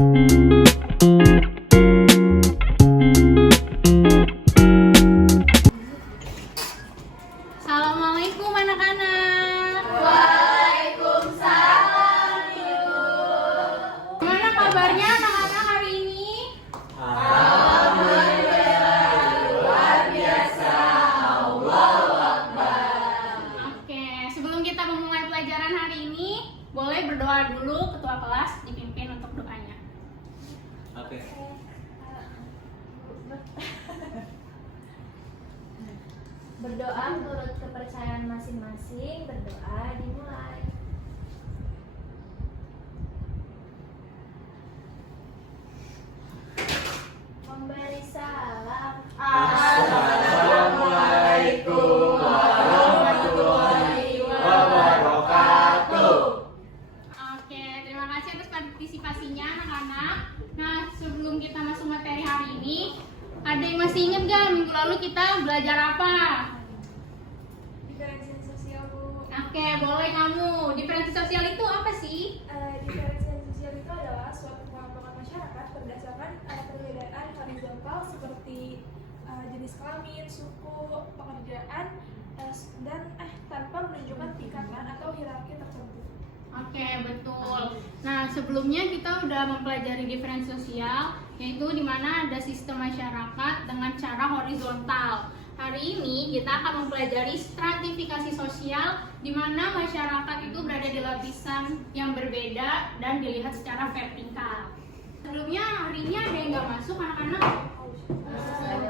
Assalamualaikum anak-anak. Waalaikumsalam, Ibu. Gimana kabarnya anak-anak hari ini? Alhamdulillah, luar biasa. Allahu Akbar. Oke, sebelum kita memulai pelajaran hari ini, boleh berdoa dulu ketua kelas dipimpin untuk doanya. Oke. Berdoa menurut kepercayaan masing-masing. Berdoa dimulai. Memberi salam. Assalamualaikum warahmatullahi wabarakatuh. Oke, terima kasih atas partisipasinya anak-anak. Nah, sebelum kita masuk materi hari ini, ada yang masih ingat gak minggu lalu kita belajar apa? Diferensiasi sosial, Bu. Oke, boleh kamu. Diferensiasi sosial itu apa sih? Diferensiasi sosial itu adalah suatu pengelompokan masyarakat berdasarkan perbedaan horizontal seperti jenis kelamin, suku, pekerjaan, dan tanpa menunjukkan tingkatan atau hierarki tertentu. Oke, betul. Nah, sebelumnya kita udah mempelajari diferensiasi sosial, yaitu di mana ada sistem masyarakat dengan cara horizontal. Hari ini kita akan mempelajari stratifikasi sosial, di mana masyarakat itu berada di lapisan yang berbeda dan dilihat secara vertikal. Sebelumnya hari ini ada yang nggak masuk anak-anak?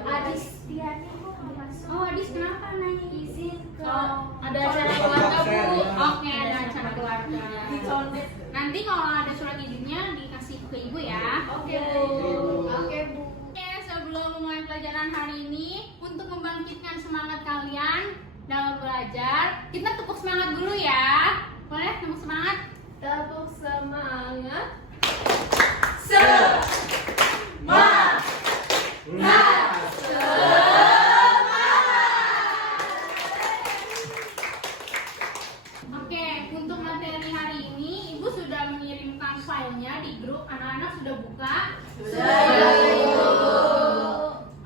Adis Tiani, Bu, nggak masuk. Oh, Adis kenapa nanya? Izin ke. Ada acara keluarga, Bu. Oke, ada acara keluarga. Dicondet. Nanti kalau ada surat izinnya dikasih ke ibu ya. Oke, Bu. Oke, Bu. Oke, sebelum memulai pelajaran hari ini, untuk membangkitkan semangat kalian dalam belajar, kita tepuk semangat dulu ya. Boleh tepuk semangat? Tepuk semangat. Oke, untuk materi hari ini, Ibu sudah mengirimkan filenya di grup. Anak-anak sudah buka?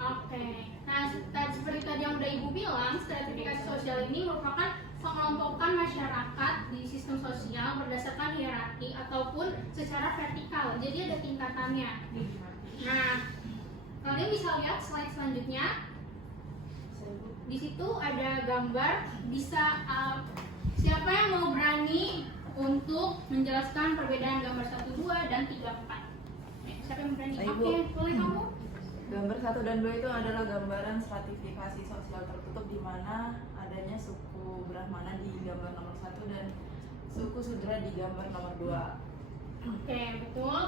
Oke. Nah, seperti tadi yang udah Ibu bilang, stratifikasi sosial ini merupakan pengelompokan masyarakat di sistem sosial berdasarkan hierarki ataupun secara vertikal. Jadi ada tingkatannya. Nah, kalian bisa lihat slide selanjutnya. Di situ ada gambar. Bisa siapa yang mau berani untuk menjelaskan perbedaan gambar 1, 2, dan 3, 4? Siapa yang berani? Ayo, Bu. Oke, boleh kamu. Gambar 1 dan 2 itu adalah gambaran stratifikasi sosial tertutup di mana adanya suku Brahmana di gambar nomor 1 dan suku Sudra di gambar nomor 2. Oke, betul.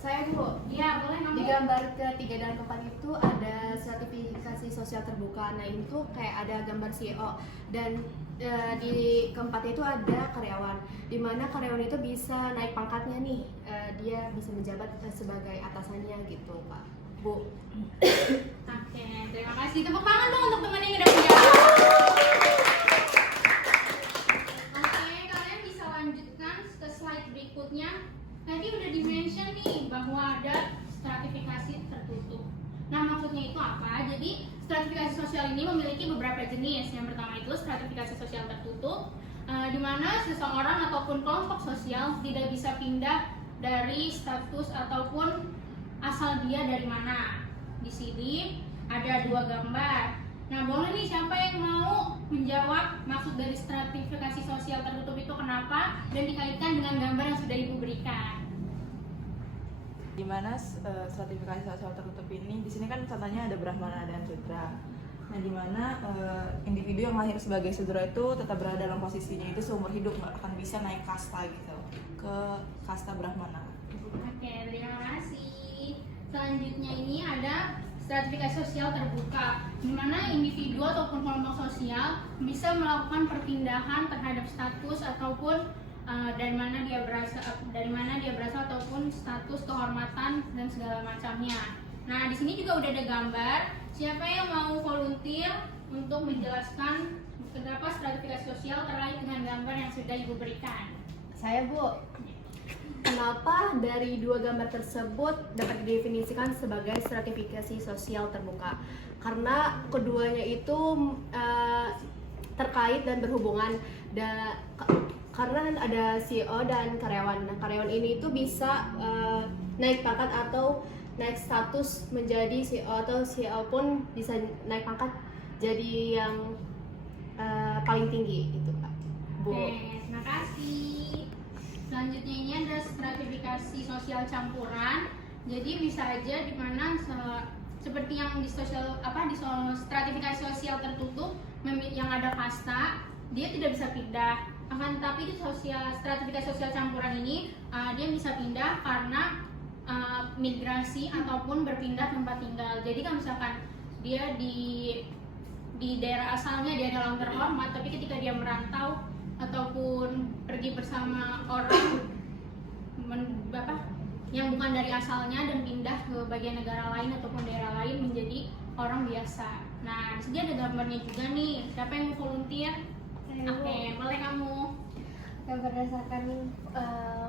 Saya Bu, Iya, boleh kamu. di gambar ketiga dan keempat itu ada sertifikasi sosial terbuka. Nah itu kayak ada gambar CEO dan di keempatnya itu ada karyawan. Di mana karyawan itu bisa naik pangkatnya nih, dia bisa menjabat sebagai atasannya gitu Pak, Bu. Oke, terima kasih. Tepuk tangan dong untuk teman yang udah menjawab. Oke, kalian bisa lanjutkan ke slide berikutnya. Tadi udah di-mention nih bahwa ada stratifikasi tertutup. Nah, maksudnya itu apa? Jadi, stratifikasi sosial ini memiliki beberapa jenis. Yang pertama itu stratifikasi sosial tertutup, di mana seseorang ataupun kelompok sosial tidak bisa pindah dari status ataupun asal dia dari mana. Di sini ada 2 gambar. Nah, boleh nih siapa yang mau menjawab maksud dari stratifikasi sosial tertutup itu kenapa dan dikaitkan dengan gambar yang sudah Ibu berikan. Di mana stratifikasi sosial tertutup ini, di sini kan contohnya ada Brahmana dan Sudra. Nah, di mana individu yang lahir sebagai Sudra itu tetap berada dalam posisinya itu seumur hidup, nggak akan bisa naik kasta gitu ke kasta Brahmana. Oke, terima kasih. Selanjutnya ini ada stratifikasi sosial terbuka, di mana individu ataupun kelompok sosial bisa melakukan perpindahan terhadap status ataupun dari mana dia berasal ataupun status kehormatan dan segala macamnya. Nah, di sini juga udah ada gambar. Siapa yang mau volunteer untuk menjelaskan kenapa stratifikasi sosial terkait dengan gambar yang sudah Ibu berikan? Saya Bu. kenapa dari dua gambar tersebut dapat didefinisikan sebagai stratifikasi sosial terbuka? Karena keduanya itu terkait dan berhubungan karena ada CEO dan karyawan. Nah, karyawan ini itu bisa naik pangkat atau naik status menjadi CEO, atau CEO pun bisa naik pangkat jadi yang paling tinggi itu, Pak. Bu. Oke, terima kasih. Selanjutnya ini ada stratifikasi sosial campuran. Jadi bisa aja di mana seperti yang di stratifikasi sosial tertutup yang ada kasta, dia tidak bisa pindah. Akan tapi di stratifikasi sosial campuran ini dia bisa pindah karena migrasi ataupun berpindah tempat tinggal. Jadi kan misalkan dia di daerah asalnya dia dalam terhormat, tapi ketika dia merantau ataupun pergi bersama orang yang bukan dari asalnya dan pindah ke bagian negara lain ataupun daerah lain menjadi orang biasa. Nah, di sini ada gambarnya juga nih. Siapa yang mau volunteer? Oke, boleh kamu. Dan berdasarkan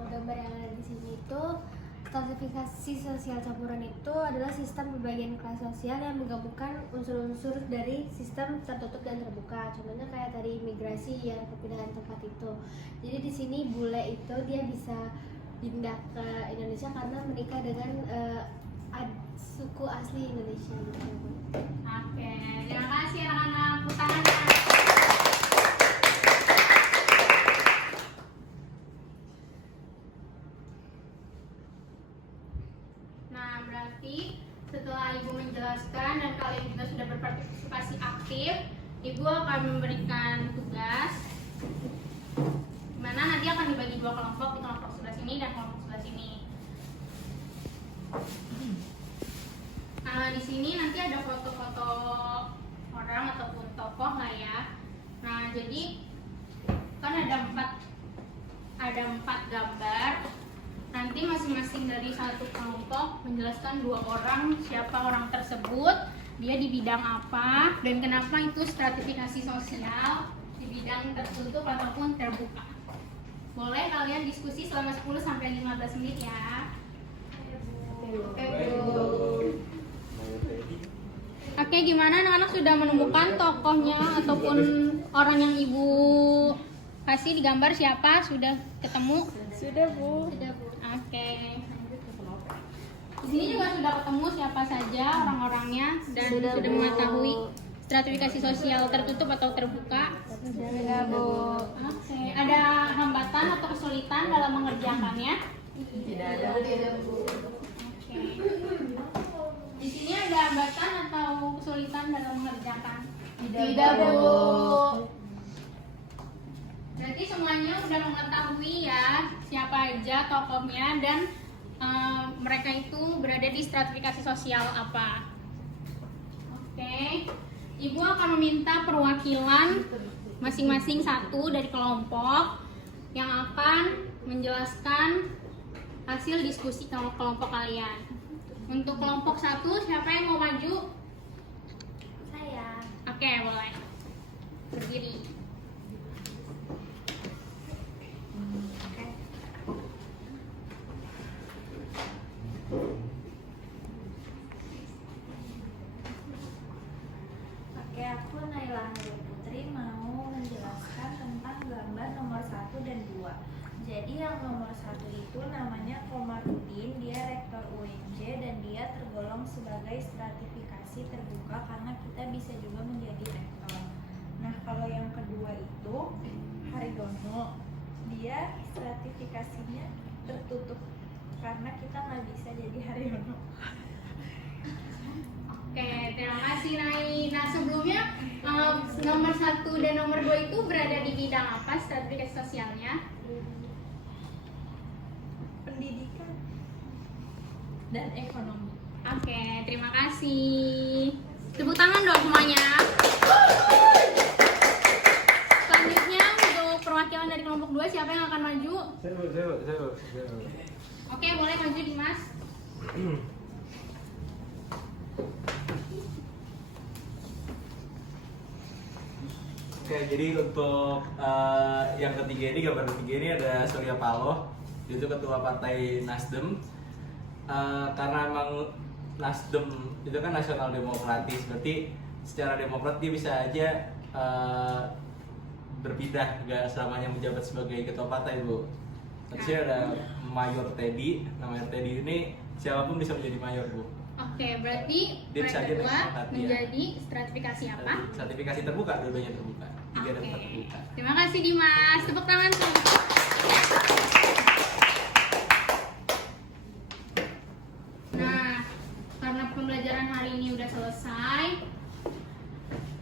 gambar yang ada di sini itu, stratifikasi sosial campuran itu adalah sistem pembagian kelas sosial yang menggabungkan unsur-unsur dari sistem tertutup dan terbuka. Contohnya kayak tadi migrasi yang perpindahan tempat itu. Jadi di sini bule itu dia bisa pindah ke Indonesia karena menikah dengan suku asli Indonesia gitu. Oke, terima kasih anak-anak. Tepuk tangannya. Nah, berarti setelah Ibu menjelaskan dan kalian juga sudah berpartisipasi aktif, Ibu akan memberikan tugas dimana nanti akan dibagi dua kelompok, di kelompok sebelah sini dan kelompok sebelah sini. Nah, di sini nanti ada foto-foto orang ataupun tokoh lah ya. Nah, jadi kan ada empat gambar. Nanti masing-masing dari satu kelompok menjelaskan dua orang, siapa orang tersebut, dia di bidang apa, dan kenapa itu stratifikasi sosial di bidang tertutup ataupun terbuka. Boleh kalian diskusi selama 10-15 menit ya. Oke, Bu. Oke, gimana anak-anak sudah menemukan tokohnya ataupun orang yang Ibu kasih di gambar siapa? Sudah ketemu? Sudah, Bu. Sudah, Bu. Oke. Di sini juga sudah ketemu siapa saja orang-orangnya dan sudah mengetahui stratifikasi sosial tertutup atau terbuka. Sudah, Bu. Oke. Ada hambatan atau kesulitan dalam mengerjakannya? Tidak ada. Oke. Di sini ada hambatan atau kesulitan dalam mengerjakan? Tidak, Bu. Berarti semuanya sudah mengetahui ya siapa aja tokohnya dan mereka itu berada di stratifikasi sosial apa. Oke. Ibu akan meminta perwakilan masing-masing satu dari kelompok yang akan menjelaskan hasil diskusi kelompok kalian. Untuk kelompok satu, siapa yang mau maju? Saya. Oke, boleh. Berdiri. Oke, aku Naila Hari Putri mau menjelaskan tentang gambar nomor 1 dan 2. Jadi yang nomor 1 itu namanya Komarudin, dia rektor UNJ dan dia tergolong sebagai stratifikasi terbuka karena kita bisa juga menjadi rektor. Nah, kalau yang kedua itu Haridono, dia stratifikasinya tertutup karena kita nggak bisa jadi Haryono. Oke, terima kasih Nai. Nah, sebelumnya nomor 1 dan nomor 2 itu berada di bidang apa stratifikasi sosialnya? Pendidikan dan ekonomi. Oke, terima kasih. Tepuk tangan dong semuanya. Selanjutnya untuk perwakilan dari kelompok 2, siapa yang akan maju? Saya. Oke, boleh maju Dimas. Oke, jadi untuk yang ketiga ini, gambar ketiga ini ada Surya Paloh. Itu ketua partai Nasdem. Karena emang Nasdem itu kan nasional demokratis, berarti secara demokrat dia bisa aja berpindah, nggak selamanya menjabat sebagai ketua partai, Bu. Tadi ada Mayor Teddy. Nah, Mayor Teddy ini siapapun bisa menjadi mayor, Bu. Oke, berarti Dia bisa aja kedua naik pangkat, menjadi stratifikasi apa? Sertifikasi terbuka, dua-duanya terbuka. 3 dan 4 Oke, terbuka. terima kasih Dimas. Tepuk tangan. Nah, karena pembelajaran hari ini udah selesai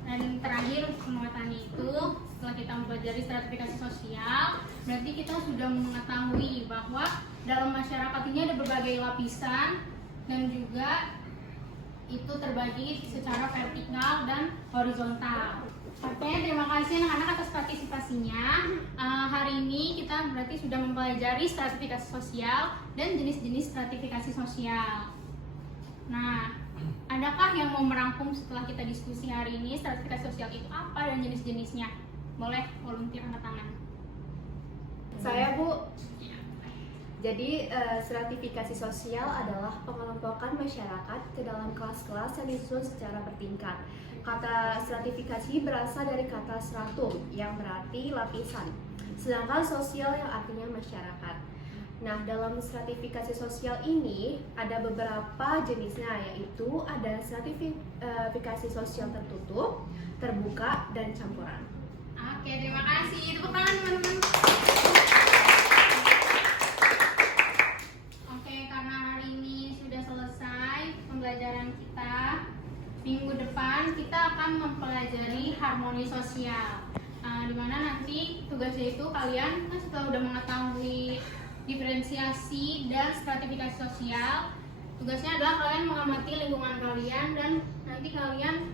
dan terakhir penguatan itu, setelah kita mempelajari stratifikasi sosial, berarti kita sudah mengetahui bahwa dalam masyarakat ini ada berbagai lapisan dan juga itu terbagi secara vertikal dan horizontal. Oke, terima kasih anak-anak atas partisipasinya. Hari ini kita berarti sudah mempelajari stratifikasi sosial dan jenis-jenis stratifikasi sosial. Nah, adakah yang mau merangkum setelah kita diskusi hari ini stratifikasi sosial itu apa dan jenis-jenisnya? Boleh volunteer angkat tangan. Saya, Bu. Jadi stratifikasi sosial adalah pengelompokan masyarakat ke dalam kelas-kelas yang disusun secara bertingkat. Kata stratifikasi berasal dari kata stratum yang berarti lapisan, sedangkan sosial yang artinya masyarakat. Nah, dalam stratifikasi sosial ini ada beberapa jenisnya, yaitu ada stratifikasi sosial tertutup, terbuka, dan campuran. Oke, terima kasih. Tepuk tangan teman-teman. Oke, karena hari ini sudah selesai pembelajaran kita, minggu depan kita akan mempelajari harmoni sosial. Dimana nanti tugasnya itu kalian kan setelah udah mengetahui diferensiasi dan stratifikasi sosial, tugasnya adalah kalian mengamati lingkungan kalian dan nanti kalian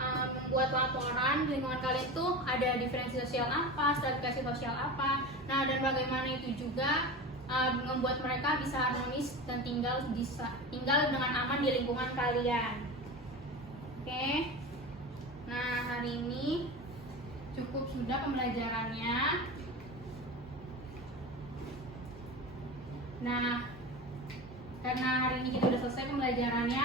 membuat laporan di lingkungan kalian itu ada diferensiasi sosial apa, stratifikasi sosial apa. Nah, dan bagaimana itu juga membuat mereka bisa harmonis dan tinggal dengan aman di lingkungan kalian. Oke. Nah, hari ini cukup sudah pembelajarannya. Nah, karena hari ini kita sudah selesai pembelajarannya,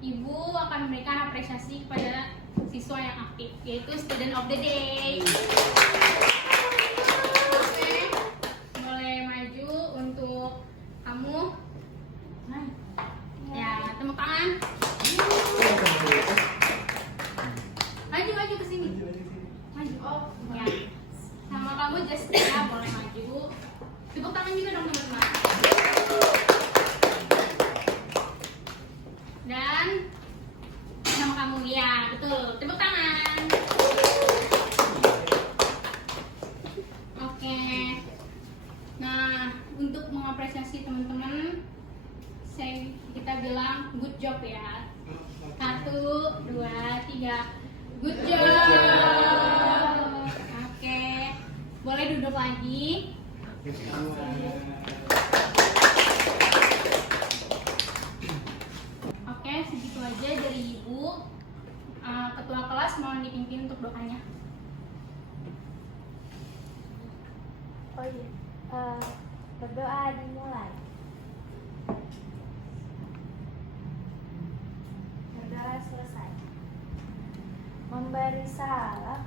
Ibu akan memberikan apresiasi kepada siswa yang aktif, yaitu Student of the Day. Oke, boleh maju untuk kamu. Ya, tepuk tangan. Maju ke sini. Maju. Oh, ya. Sama kamu Justina, boleh maju. Tepuk tangan juga dong teman-teman. Dan sama kamu, ya betul. Tepuk tangan. Oke. Nah, untuk mengapresiasi teman-teman, kita bilang good job ya. 1, 2, 3. Good job. Oke. Boleh duduk lagi. Oke, segitu aja dari Ibu. Ketua kelas mohon dipimpin untuk doanya. Oh iya, berdoa dimulai. Berdoa selesai. Memberi salam